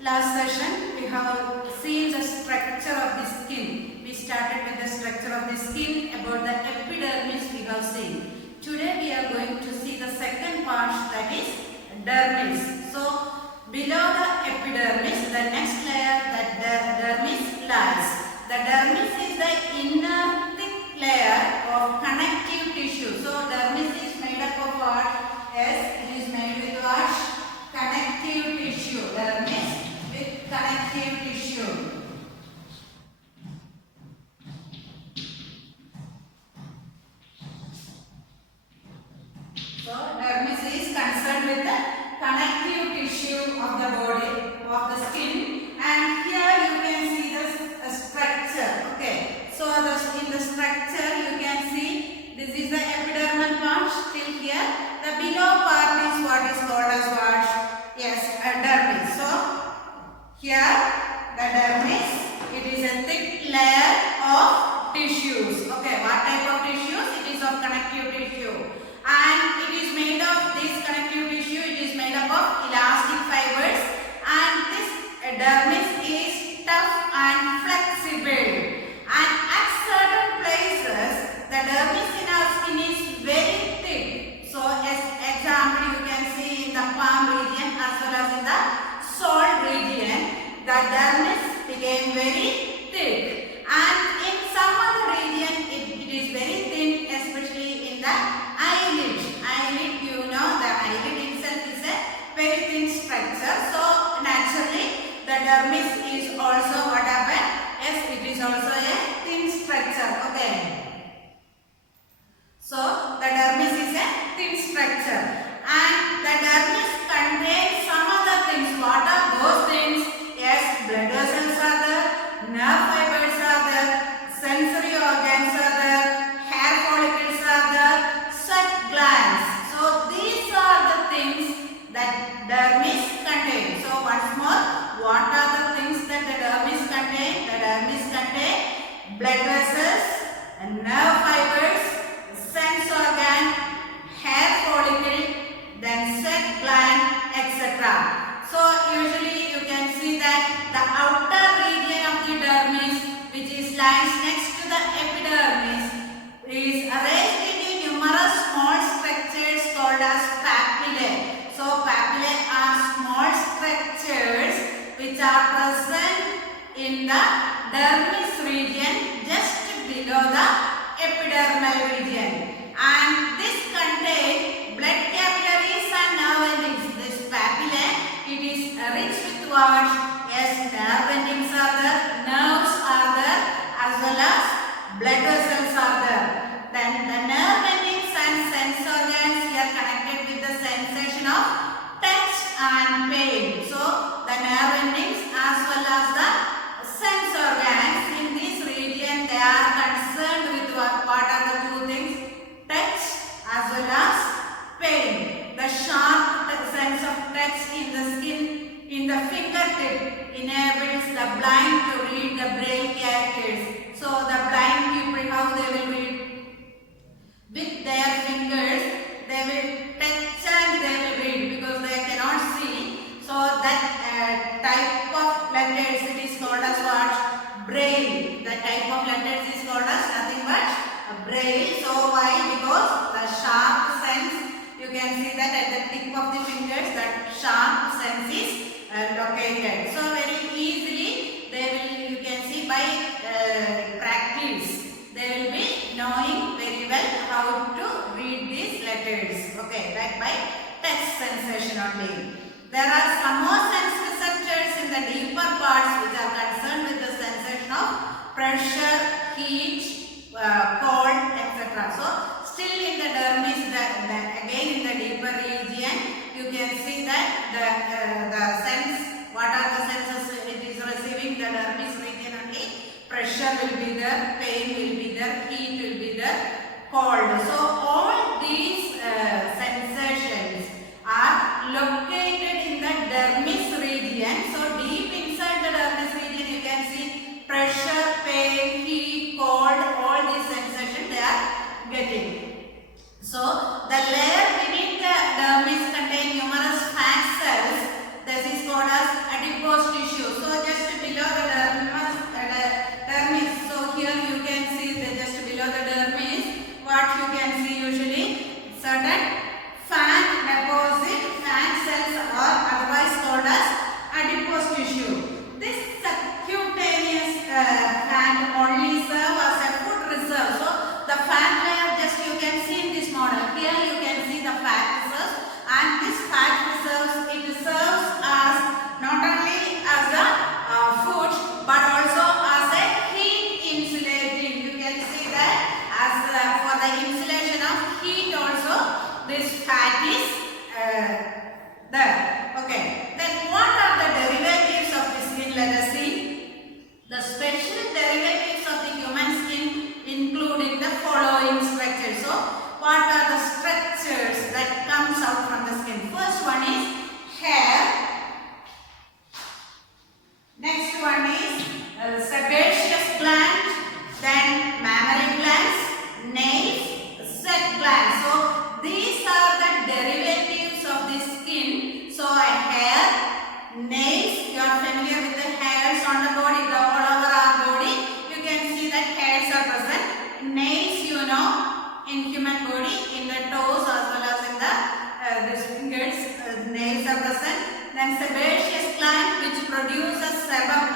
Last session we have seen the structure of the skin. We started with the structure of the skin. About the epidermis we have seen. Today we are going to see the second part, that is dermis. So below the epidermis, the next layer, that the dermis lies. The dermis is the inner thick layer of connective tissue. So dermis is made up of what? Yes, it is made with what? Connective tissue. Dermis with connective tissue. So dermis is concerned with the connective tissue of the body, of the skin, and here you can see the structure. Okay, so in the structure you can see this is the epidermal part. Till here the below part is what is called as what? Yes, dermis. So here the dermis, it is a thick layer of tissues. Okay, what type of tissues? It is of connective tissue, and it is made of this connective tissue. It is made up of elastic fibers, and this dermis is tough and flexible. And at certain places, the dermis in our skin is very thick. So, as example, you can see in the palm region as well as in the sole region, the dermis became very thick. And in some other region, it is very thin, especially in the eyelid. Eyelid, you know, the eyelid itself is a very thin structure. So, naturally, the dermis is also what happened? Yes, it is also a thin structure. Okay. So, the dermis is a thin structure. And the dermis contains some other things. What are those things? Yes, blood vessels are there, nerve fibers are there, sensory organs are there, hair follicles are there, sweat glands. So, these are the things that dermis contains. So, once more, what are the things that the dermis contain? The dermis contain blood vessels, nerve fibers, sense organ, hair follicle, then sweat gland, etc. So usually you can see that the outer region of the dermis, which is lies next to the epidermis, is arranged into numerous small structures called as papillae. So papillae are small structures which are present in the dermis region just below the epidermal region, and this contains blood capillaries and nerve endings. This papillae, it is rich with what? Yes, nerve endings are there, nerves are there, as well as blood vessels are there. Then the nerve endings and sense organs are connected with the sensation of touch and pain. So the nerve endings as well as the sense organs in this region, they are concerned with what are the two things? Touch as well as pain. The sharp sense of touch in the skin, in the fingertip, enables the blind to read the braille characters. So the blind people, how they will read? With their fingers, they will touch and they will read because they cannot see. So that type of letters, it is called as what? Braille. The type of letters is called as nothing but braille. So why? Because the sharp sense, you can see that at the tip of the fingers, that sharp sense is located. So very easily they will, you can see by practice, they will be knowing very well how to read these letters. Okay, like by touch sensation only. There are some more sense receptors in the deeper parts which are concerned with the sensation of pressure, heat, cold, etc. So still in the dermis, again in the deeper region, you can see that the sense, what are the senses it is receiving? The dermis region only. Pressure will be there, pain will be there, heat will be there, cold. So all these sensations are located in the dermis region. So deep inside the dermis region, you can see pressure, pain, heat, cold, all these sensations they are getting. So the layer beneath the dermis contain numerous fat cells. This is called as adipose then sebaceous gland which produces sebum.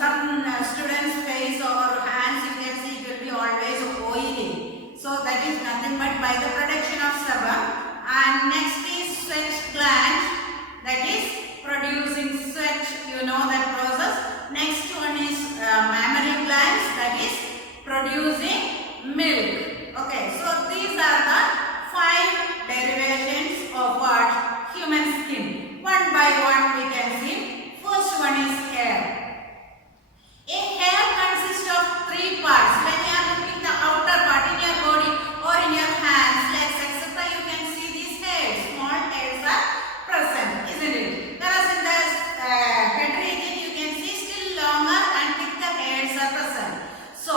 Some students' face or hands, you can see it will be always oily. So that is nothing but by the production of sebum. And next is sweat gland, that is producing sweat, you know that process. Next one is mammary glands, that is producing milk. Okay, so these are the 5 derivations of what? Human skin. One by one we can see. First one is hair. A hair consists of 3 parts. When you are looking the outer part in your body or in your hands, legs, etc., you can see these hairs. Small hairs are present, isn't it? Whereas in the head region, you can see still longer and thicker hairs are present. So,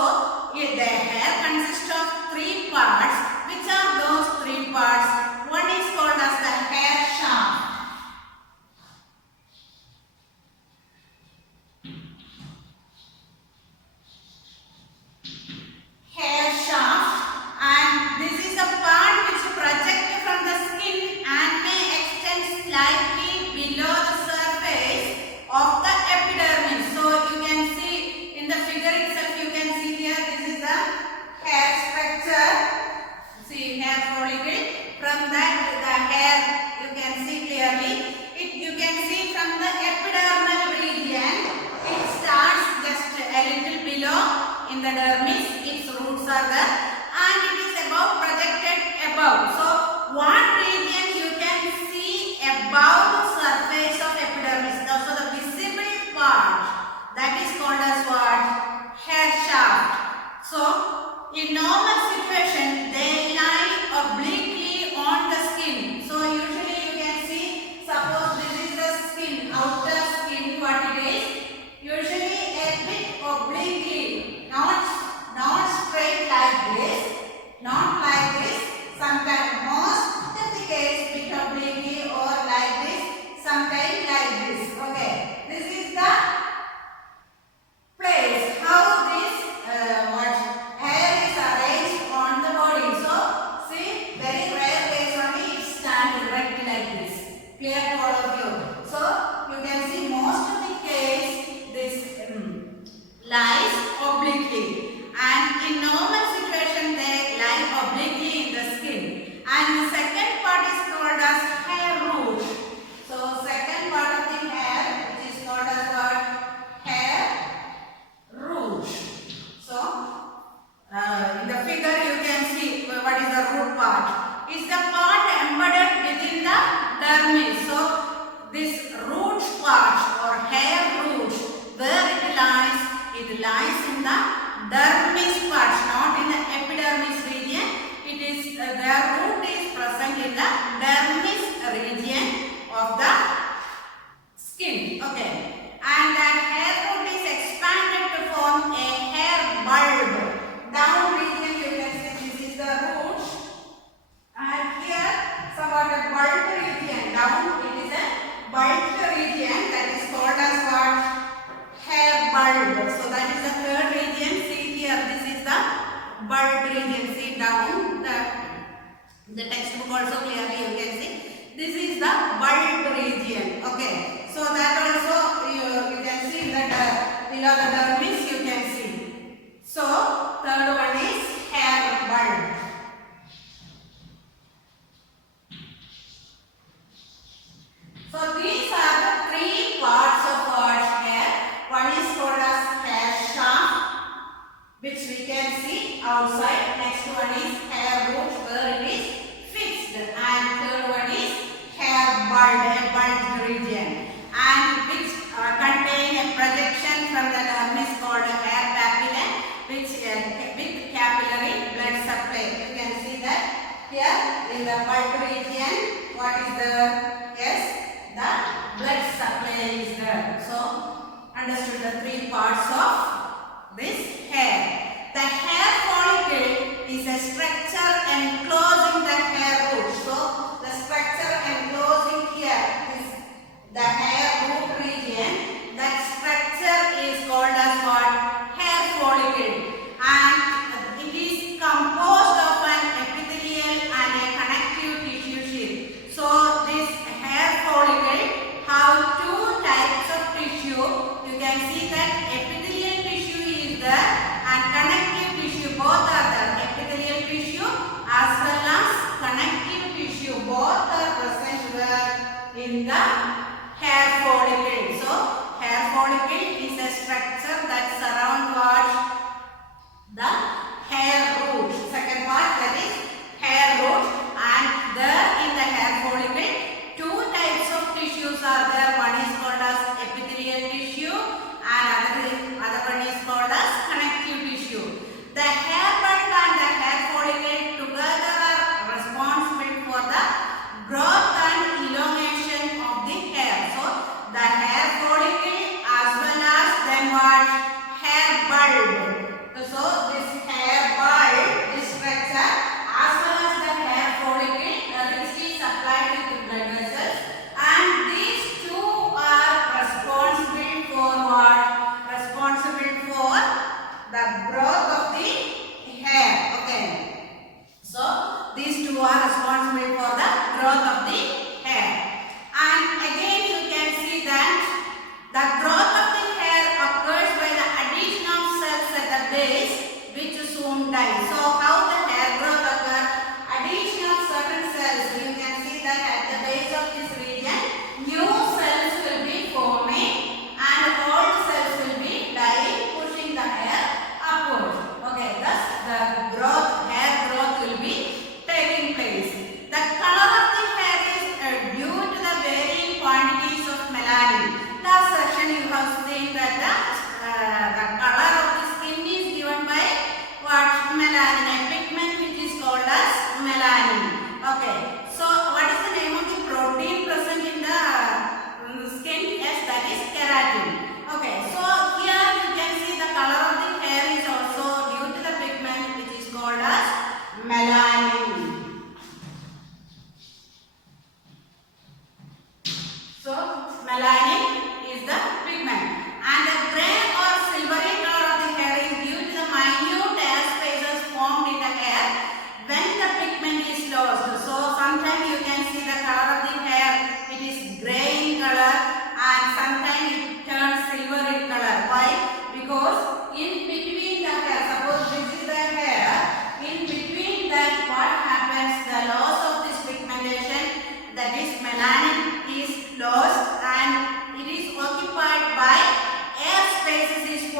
the hair consists of 3 parts. Which are those 3 parts? One is called as the hair shaft. Hair shaft, and this is a part which projects from the skin and may extend slightly below the surface of the epidermis. So you can see in the figure itself, you can see here, this is the hair structure. See, hair follicle. From that, the hair you can see clearly. You can see from the epidermal region, it starts just a little below in the dermis. Its roots are there and it is above, projected above. So one region you can see above the surface of epidermis. So the visible part, that is called as what? Hair shaft. So in normal situation, they lie obliquely on the skin. So usually you can see, suppose this is the skin, outer skin, what it is. Usually a bit obliquely, not straight like this, not like this. Sometimes, most of the case, bit obliquely or like this, sometimes like this. Okay, this is the place how this hair is arranged on the body. So see, very rare case only it stands erect like this. Clear to all of you. So you can see most of the case this lies obliquely, and in normal situation they lie obliquely in the skin. And the second part is called as hair root. So second part of the hair, which is called as what? Hair root. So in the figure you can see what is the root part. Is the part embedded within the dermis. So this root part or hair root, where it lies in the dermis part, not in the epidermis region. It is their root is present in the dermis region of the skin. Okay, and the hair root is expanded to form a hair bulb. Down region you can see this is the root, and here somewhat a bulb region. Down it is a bulb region, that is called as what? Hair bulb. So that is the third region. See here, this is the bulb region. See down the textbook also clearly you can see. This is the bulb region. Okay. So that also you can see that below the dermis you can see. So third one is hair bulb. So these are the 3 parts of our hair. One is called as hair shaft, which we can see outside. Next one is hair root, where it is fixed. And third one is hair bulb, a bulb region, and which contain a projection from the dermis called a hair papilla, which with capillary blood supply. You can see that here in the bulb region. What is the? Yes, the blood supply is there. So understood the 3 parts of this hair. The hair follicle is a structure enclosing the hair root. So the structure enclosing here is the hair root region. That structure is called as what? Hair follicle, and it is composed of an epithelial and a connective tissue sheath. So this hair follicle has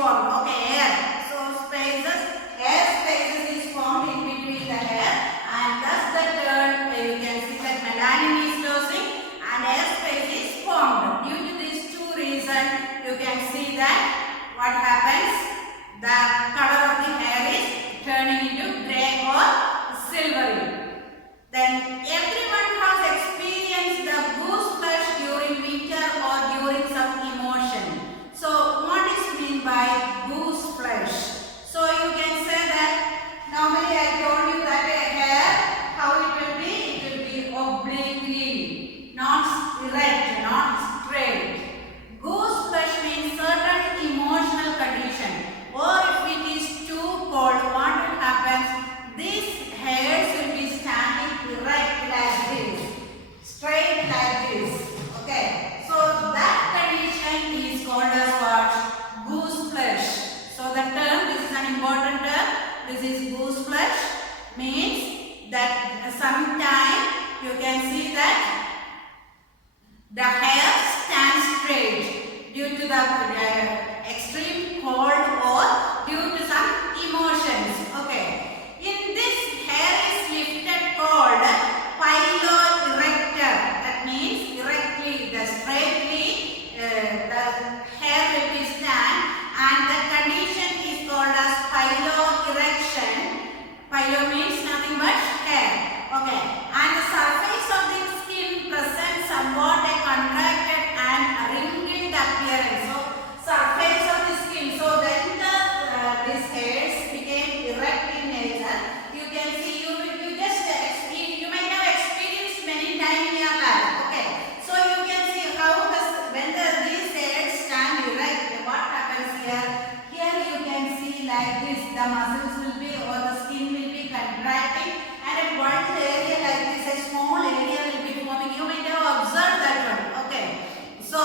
formed. Okay, air. So spaces, air spaces is formed in between the hair, and thus the term you can see that melanin is losing and air space is formed. Due to these two reasons, you can see that what happens? The color of the hair is turning into grey or silvery. Then everyone has experienced the goose flush during winter or during some emotion. So what is meant by goose flush? So you can say that normally I told you that a hair, how it will be obliquely, not erect, not straight. Goose flush means certain emotional condition, or if it is too cold, what will happen? These hairs will be standing erect like this, straight like this. Okay, so that condition is called as what? Goose flush. So the term, this is an important term. This is goose flush, means that sometime you can see that the hair stands straight due to the extreme cold or due to some emotions. Okay. In this, hair is lifted called piloerector. That means directly, the straightly, the hair will be stand, and the condition is called as piloerection. Pilo means nothing but hair. Okay. And the surface of the skin presents somewhat a contracted and wrinkled appearance. So surface of the skin. So when these hairs became erect in nature, you can see you might have experienced many times in your life. Okay. So you can see how when these hairs stand erect, what happens here? Here you can see like this, the muscles will be or the skin will be contracting, and at one area like this, a small area will be forming. You might have observed that one. Okay. So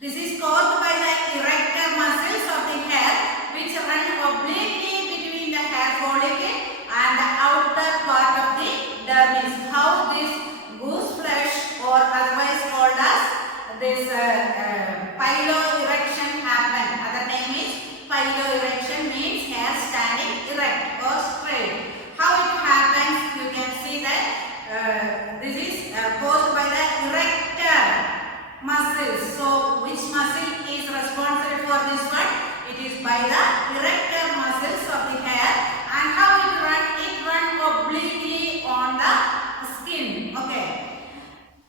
this is caused by the erector muscles of the hair, which run obliquely between the hair follicle and the outer part of the dermis. How this goose flush, or otherwise called as this piloerection happen. Other name is piloerection, means hair standing erect or straight. How it happens? You can see that this is caused by the erector muscles. So which muscle is responsible for this one? It is by the erector muscles of the hair. And how it run? It run obliquely on the skin. Okay.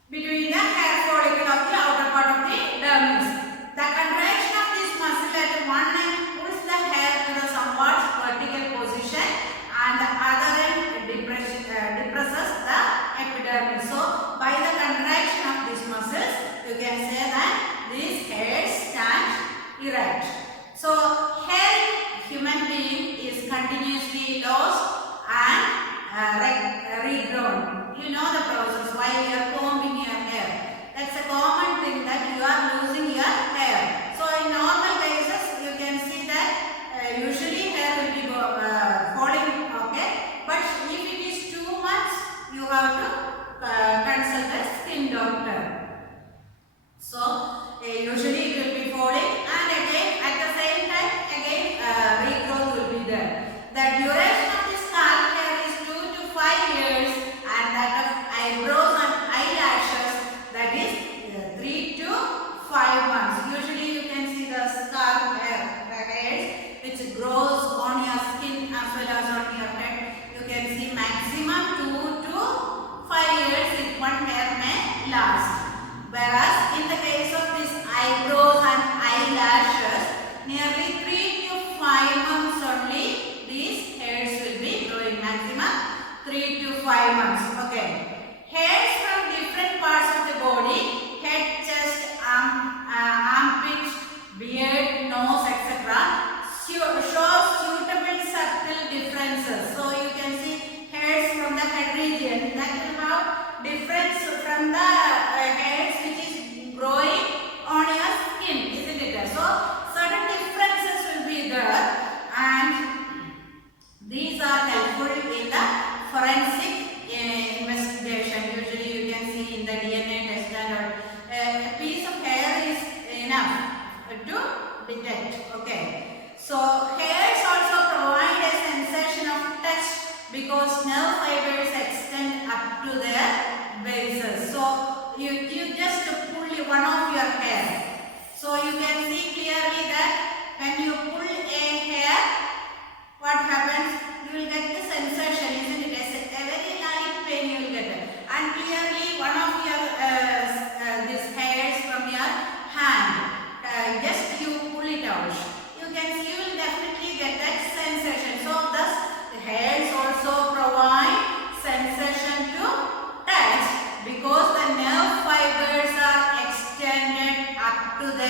Between the hair follicle of the outer part of the dermis. The contraction of this muscle at one end pulls the hair to the somewhat vertical position, and the other end depresses the epidermis. So by the contraction of these muscles, you can say that these hairs stand erect. So hair in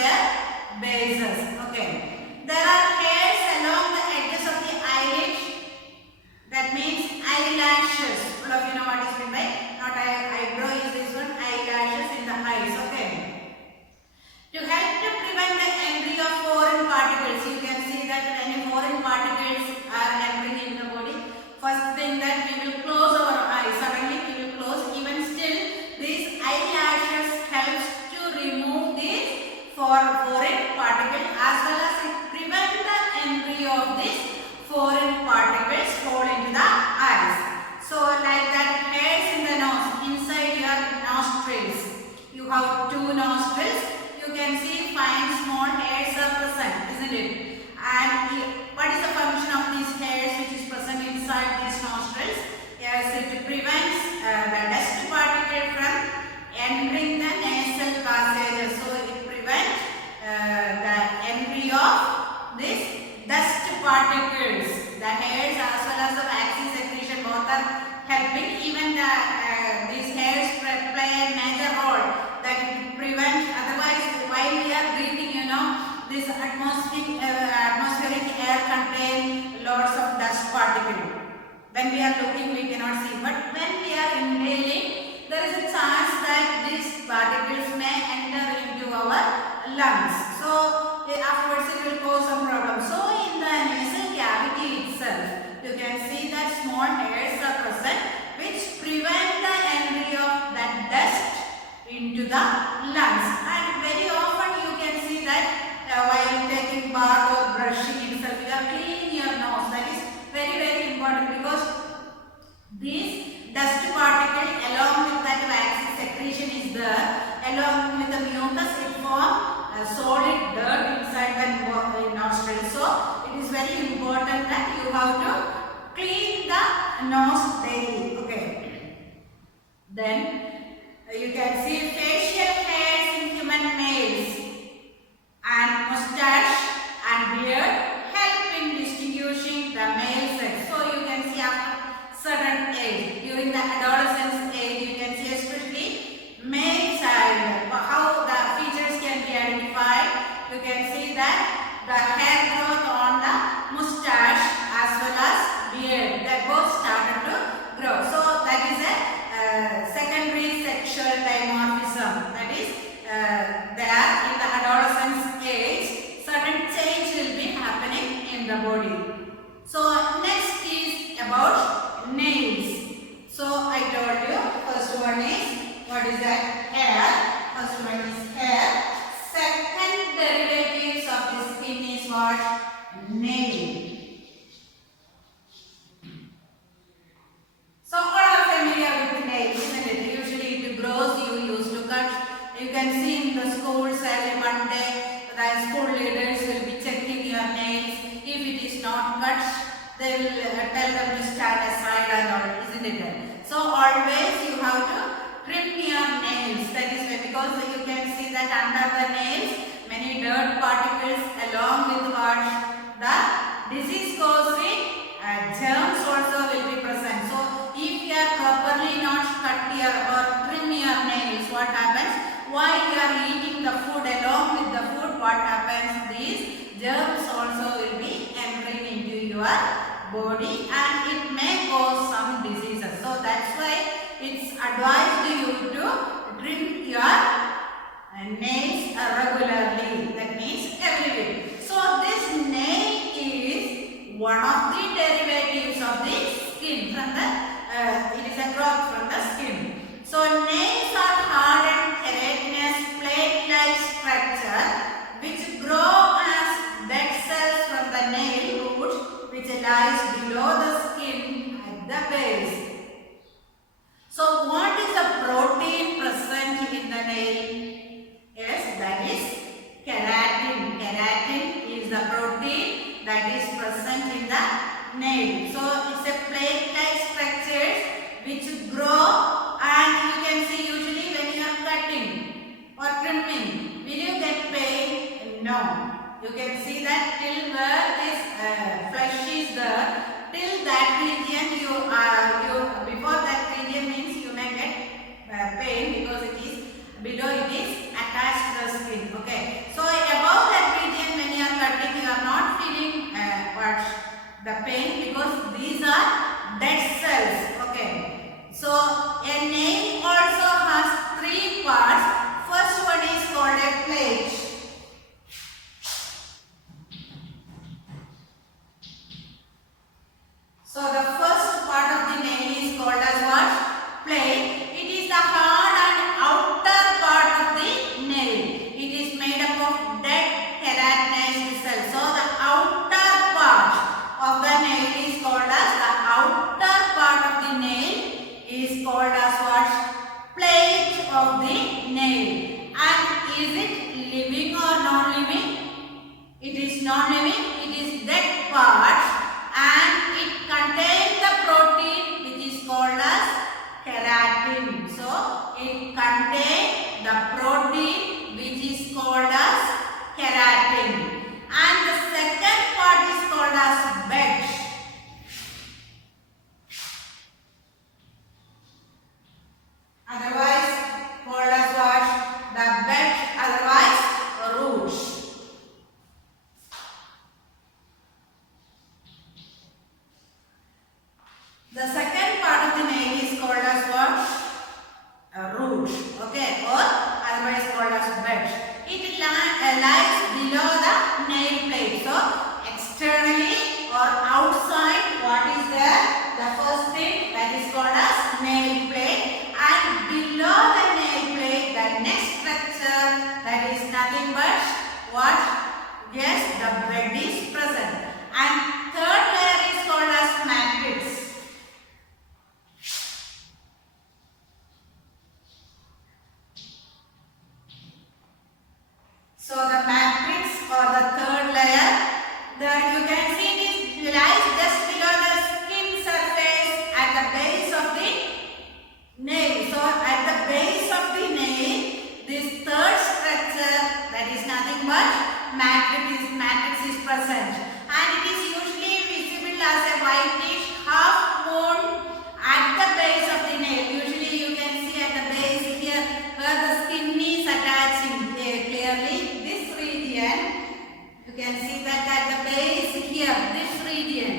their bases. Okay. There are hairs along the edges of the eyelid. That means eyelashes. All of you know what is meant by not eyebrow is this one, eyelashes in the eyes. Okay. To help to prevent the entry of foreign particles, you can see that when foreign particles are entering in the body, first thing that we will close our eyes. Suddenly we will close. Even still, these eyelashes helps to remove these foreign particle as well as it prevent the entry of these foreign particles fall into the eyes. So like that, hairs in the nose, inside your nostrils. You have two nostrils. You can see fine small hairs are present, isn't it? And what is the function of these hairs which is present inside these nostrils? Yes, it prevents the dust particle from entering the nasal passages. So it prevents the entry of these dust particles. The hairs as well as the waxy secretion both are helping. Even these hairs play a major role that it prevents. Otherwise, while we are breathing, you know, this atmospheric air contains lots of dust particles. When we are looking, we cannot see. But when we are inhaling, there is a chance that these particles may enter into our lungs. So afterwards it will cause some problem. So in the nasal cavity itself, you can see that small hairs are present which prevent the entry of that dust into the lungs. And very often you can see that while taking bath or brushing itself, you are cleaning your nose. That is very important because these dust particle along with that waxy secretion is there, along with the mucus it forms solid dirt inside the nostril. So it is very important that you have to clean the nose daily. Okay. Then you can see facial hairs in human males and mustache and beard help in distinguishing the male sex. So you can see after certain age, during the adolescence age, you can see especially male child, how the features can be identified. You can see that the hair growth on the mustache as well as beard, they both started to grow. So that is a secondary sexual dimorphism. That is there in the adolescence age, certain change will be happening in the body. So next is about nails. So I told you first one is, what is that? Hair. First one is hair. Second derivatives of the skin is what? Nail. So all are familiar with nails, isn't it? Usually it grows, you used to cut. You can see in the schools every Monday the school leaders will be checking your nails. If it is not cut, they will tell them to stand aside and all, isn't it? So always you have to trim your nails. That is why, because you can see that under the nails many dirt particles along with what the disease causing germs also will be present. So if you are properly not cut your or trim your nails, what happens? While you are eating the food, along with the food, what happens? These germs also will be entering into your body and it may cause some diseases. So that's why it's advised you to trim your nails regularly. That means every week. So this nail is one of the derivatives of the skin from the it is a growth from the skin. So nails are hard and keratinous plate-like structure which grow as dead cells from the nail root which lies below the skin at the base. So what is the protein present in the nail? Yes, that is keratin. Keratin is the protein that is present in the nail. So it's a plate-like structure which grow, and you can see usually when you are cutting or trimming, will you get pain? No. You can see that till where this flesh is there, till that region before that region means you may get pain because it is below, it is attached to the skin. Okay. So above that region, when you are cutting, you are not feeling the pain because these are dead cells. Okay. So a nail also has three parts. First one is called a plate. So the first part of the nail is called as what? Plate. It is the hard and outer part of the nail. It is made up of dead keratinized cells. So the outer part of the nail is called as what? Plate of the nail. And is it living or non-living? It is non-living. It is dead part. And it contains the protein which is called as keratin. So it contains the protein which is called as keratin. And the second part is called as bed. Otherwise called as what? The bed, otherwise roots. The second part of the nail is called as what? Root. Okay, or otherwise called as bed. It lies below the nail plate. So externally or outside, what is there? The first thing that is called as nail plate, and below the nail plate, the next structure that is nothing but what? Yes, the bed is present. And third layer is called as matrix. So the matrix or the third layer, there you can see it lies just below the skin surface at the base of the nail. So at the base of the nail, this third structure that is nothing but matrix is present, and it is usually visible as a whitish half moon at the base of the nail. Usually you can see at the base here where the skin is attaching clearly. This region, you can see that at the base here, this region,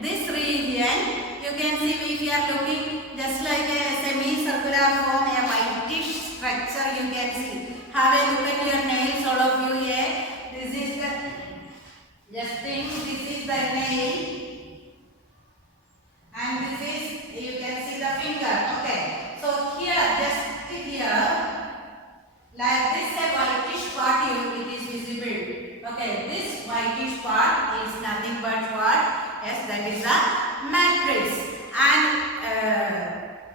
this region, you can see if you are looking just like a semicircular form, a whitish structure you can see. Have a look at your nails, all of you here. This is the, just think, this is the nail. And this is, you can see the finger. Okay. So here, just here, like this a whitish part it is visible. Okay. This whitish part is nothing but what? Yes, that is a matrix. And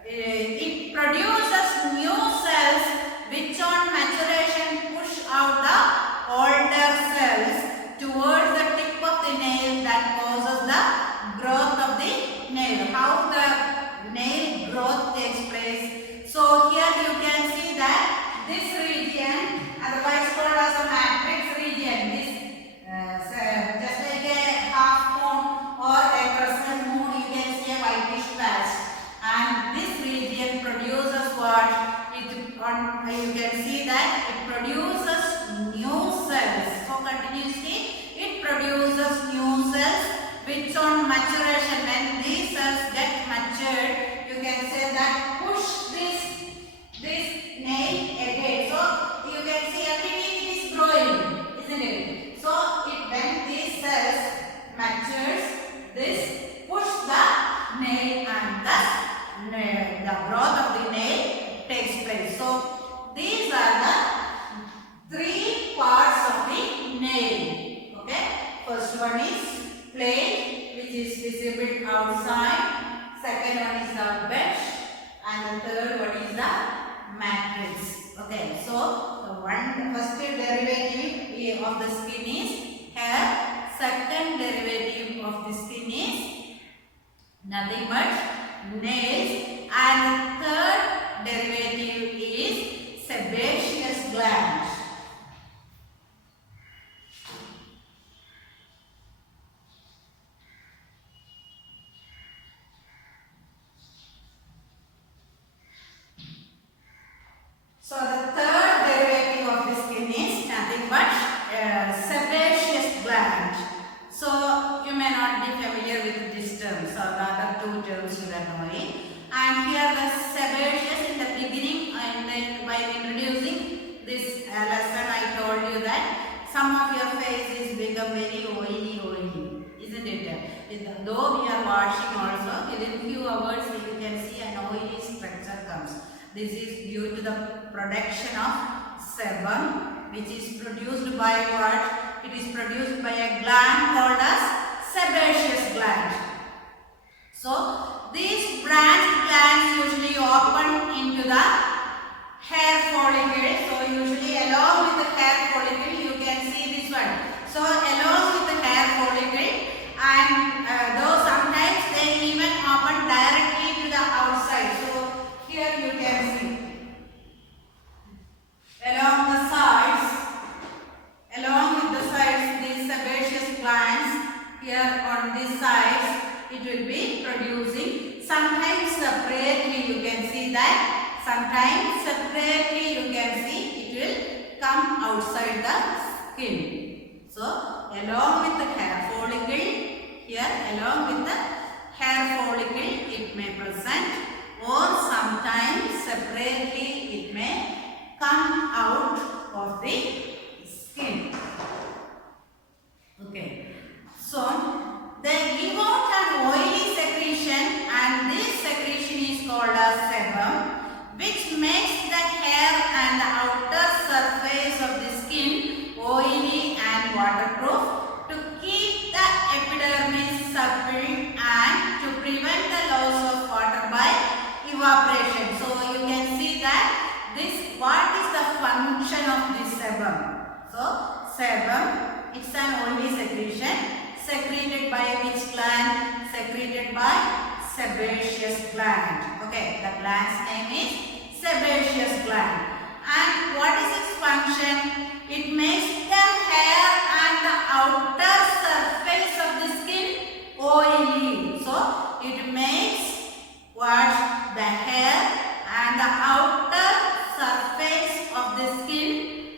it produces new cells which on maturation push out the older cells towards the tip of the nail that causes the growth of the nail. How the nail growth takes place. So here you can see that this region, otherwise called as a matrix region, this just like a half moon or a crescent moon, you can see a whitish patch. And this region produces what? You can see that it produces new cells. So continuously it produces new cells which on maturation, when these cells get matured, you can say that push this nail again. So you can see every week it is growing, isn't it? So when these cells matures, this push the nail and thus the growth of the nail takes place. So these are the three parts of the nail. Okay. First one is plate, which is visible outside. Second one is the bed, and the third one is the matrix. Okay. So the first derivative of the skin is hair. Second derivative of the skin is nothing but nails, and the third derivative is sebaceous gland. sebaceous gland. So you may not be familiar with these terms, or the other two terms you are knowing. And here the sebaceous in the beginning, and then while introducing this lesson, I told you that some of your faces become very oily, isn't it? Though we are washing also, within few hours you can see an oily structure comes. This is due to the production of sebum, which is produced by what? It is produced by a gland called as sebaceous gland. So these branch glands usually open into the hair follicle. So usually along with the hair follicle you can see this one. So along with the hair follicle, and though sometimes they even open directly to the outside. So here you can see along the sides, these sebaceous glands here on these sides, it will be producing. Sometimes separately you can see that. Sometimes separately you can see it will come outside the skin. So along with the hair follicle, here along with the hair follicle it may present, or sometimes separately it may come out of the skin. Okay. So they give out an oily secretion, and this secretion is called as sebum, which makes the hair and the outer surface of the skin oily and waterproof to keep the epidermis supple and to prevent the loss of water by evaporation. So you can see that this, what is the function of this sebum? So sebum, it's an oily secretion secreted by which gland? Secreted by sebaceous gland. Okay, the gland's name is sebaceous gland. And what is its function? It makes the hair and the outer surface of the skin oily. So it makes what? The hair and the outer surface of the skin,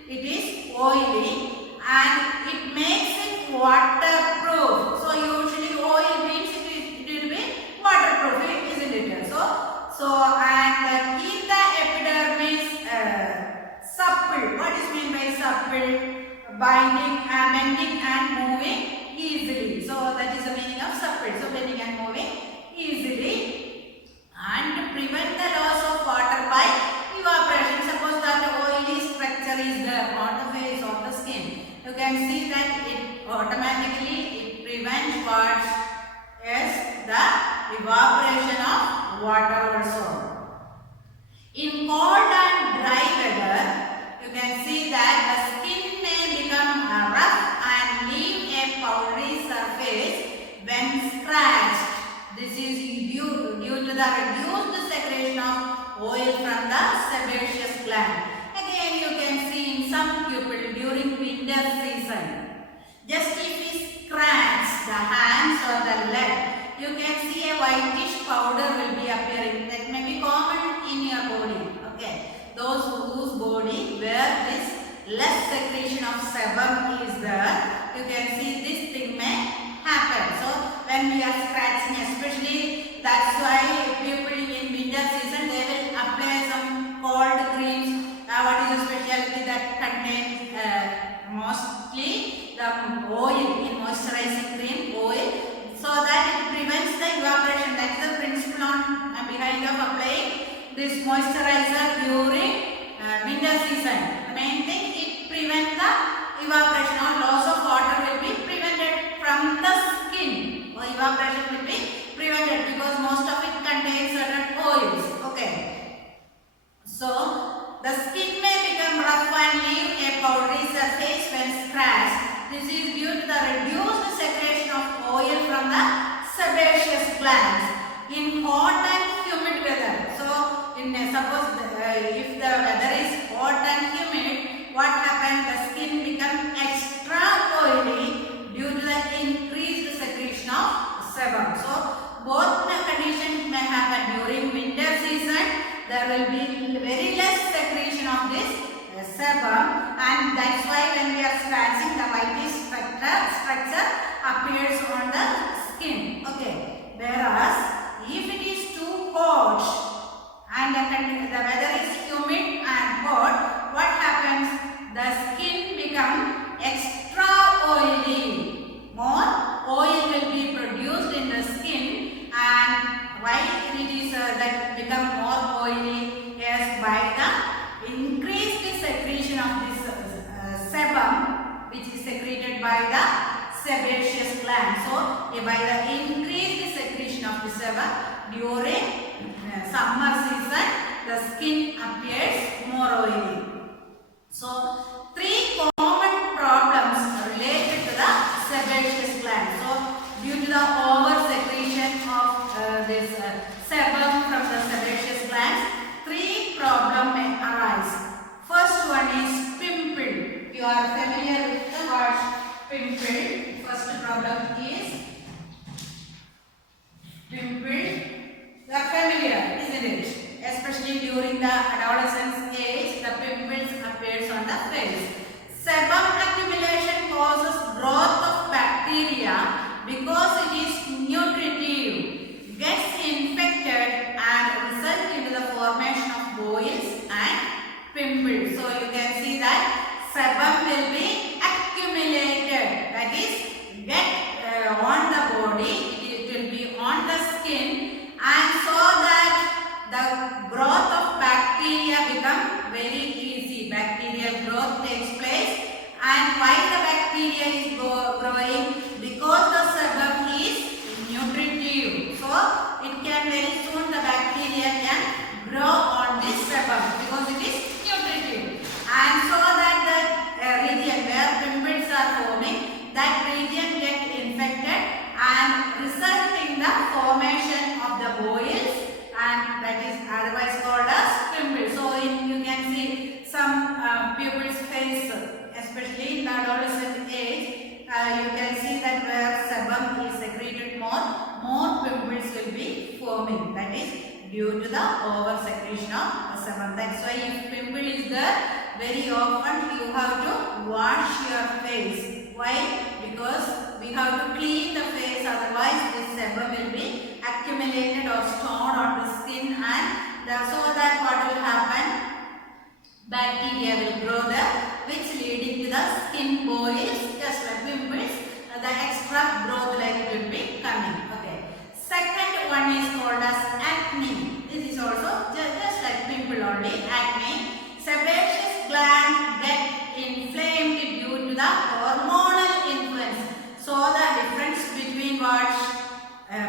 it is oily, and it makes it waterproof. So usually oil means it will be waterproof, isn't it? So and keep the epidermis supple. What is meant by supple? Bending and moving easily. So that is the meaning of supple. So bending and moving easily, and prevent the loss of water by evaporation. Suppose that the oily structure is there on the face of the skin, you can see that it automatically prevents what? Yes, the evaporation of water also. In cold and dry weather, you can see that the skin may become rough and leave a powdery surface when scratched. This is due to the reduced secretion of oil from the sebaceous gland. Again, you can see in some people during winter season, just if we scratch the hands or the leg, you can see a whitish powder will be appearing. That may be common in your body. Okay, those whose body where this less secretion of sebum is there, you can see this thing may happen. So when we are scratching, especially, that's why people in winter season they will apply some cold creams. What is the specialty that contains mostly the oil in moisturizing cream, oil, so that it prevents the evaporation. That is the principle on behind of applying this moisturizer during winter season. The main thing, it prevents the evaporation or loss of water will be prevented from the skin, or evaporation will be prevented because most of it contains certain oils. Okay. So the skin may become rough and leave a powdery surface when scratched. This is due to the reduced secretion of oil from the sebaceous glands in hot and humid weather. So suppose if the weather is hot and humid, what happens? The skin becomes extra oily due to the increased secretion of sebum. So both the conditions may happen during winter season. There will be very less secretion of this sebum, and that's why when we are scratching, the whitish structure appears on the skin. Okay. Whereas if it is too hot and the weather is humid and hot, what happens? The skin become extra oily. More oil will be produced in the skin, and why it is that become more oily? Yes, by the increased secretion of this sebum, which is secreted by the sebaceous gland. So, by the increased secretion of the sebum during summer season, the skin appears more oily. So, three common problems related to the sebaceous gland. So, due to the over secretion of this sebum from the sebaceous glands, three problems may arise. First one is pimple. You are familiar with the word pimple. First problem is pimple. You are familiar, isn't it? Especially during the adolescence age, the pimples appears on the face. Sebum accumulation causes growth of bacteria because it is nutritive, gets infected and result into the formation of boils and pimples. So you can see that sebum will be accumulated, that is get on the body, it will be on the skin, and so that the growth of bacteria become very easy. Bacterial growth takes place, and why the bacteria is growing? Because the sebum is nutritive. So it can very soon the bacteria can grow on this sebum because it is nutritive. And so that the region where pimples are forming, that region get infected and resulting the formation of the boils, and that is otherwise called as pimple. So you can see some pupils face, especially in the adolescent age, you can see that where sebum is secreted more pimples will be forming. That is due to the over secretion of sebum. That's why if pimple is there, very often you have to wash your face. Why? Because we have to clean the face, otherwise this sebum will be accumulated or stored on the skin, and so that what will happen? Bacteria will grow there, which leading to the skin boils, just like pimples, the extra growth like it will be coming. Okay. Second one is called as acne. This is also just like pimple only, acne. Sebaceous gland get inflamed due to the hormonal influence. So the difference between what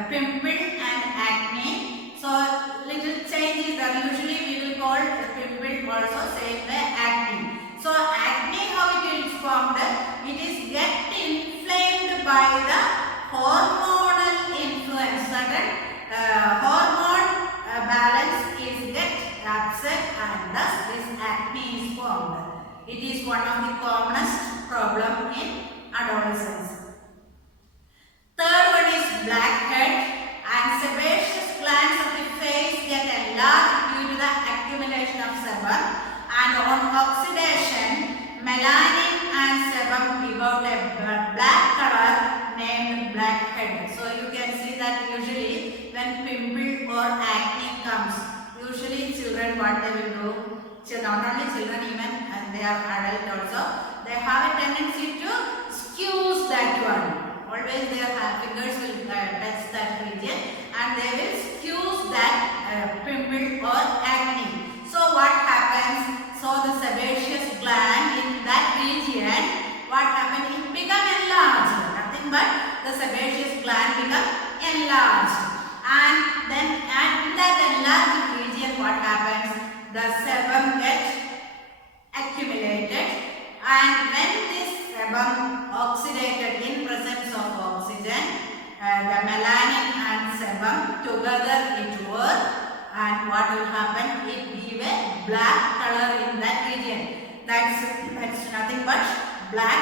pimple and acne. So little change is there. Usually we will call pimple also same way acne. So acne, how it is formed? It is get inflamed by the hormonal influence. Certain hormone balance is get upset, and thus this acne is formed. It is one of the commonest problem in adolescence. Third one is blackhead, and sebaceous glands of the face get enlarged due to the accumulation of sebum, and on oxidation, melanin and sebum give out a black color named blackhead. So you can see that usually when pimple or acne comes, usually children what they will do, not only children, even and they are adult also, they have a tendency to squeeze that one. Always their fingers will touch that region and they will squeeze that pimple or acne. So what happens? So the sebaceous gland in that region, what happens? It become enlarged. Nothing but the sebaceous gland become enlarged. And then in that enlarged region, what happens? The sebum gets accumulated, and when this sebum oxidated in presence of oxygen, the melanin and sebum together it work, and what will happen? It give a black color in that region. That's nothing but black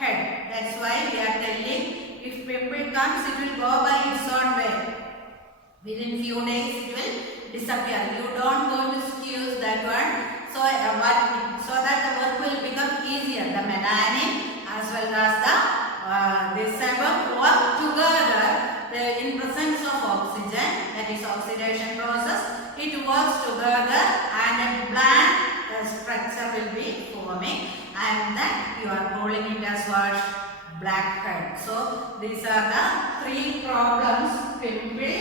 head. That's why we are telling if pimple comes, it will go by its own way. Within few days it will disappear. You don't go to squeeze that one. So that the work will become formation process. It works together and a bland structure will be forming, and then you are calling it as what? Blackhead. So these are the three problems: pimple,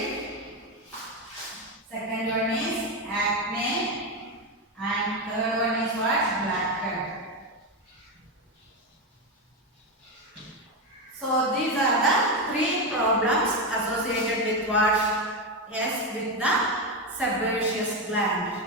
second one is acne, and third one is what? Blackhead. So these are the three problems associated with what? Yes, with the sebaceous gland.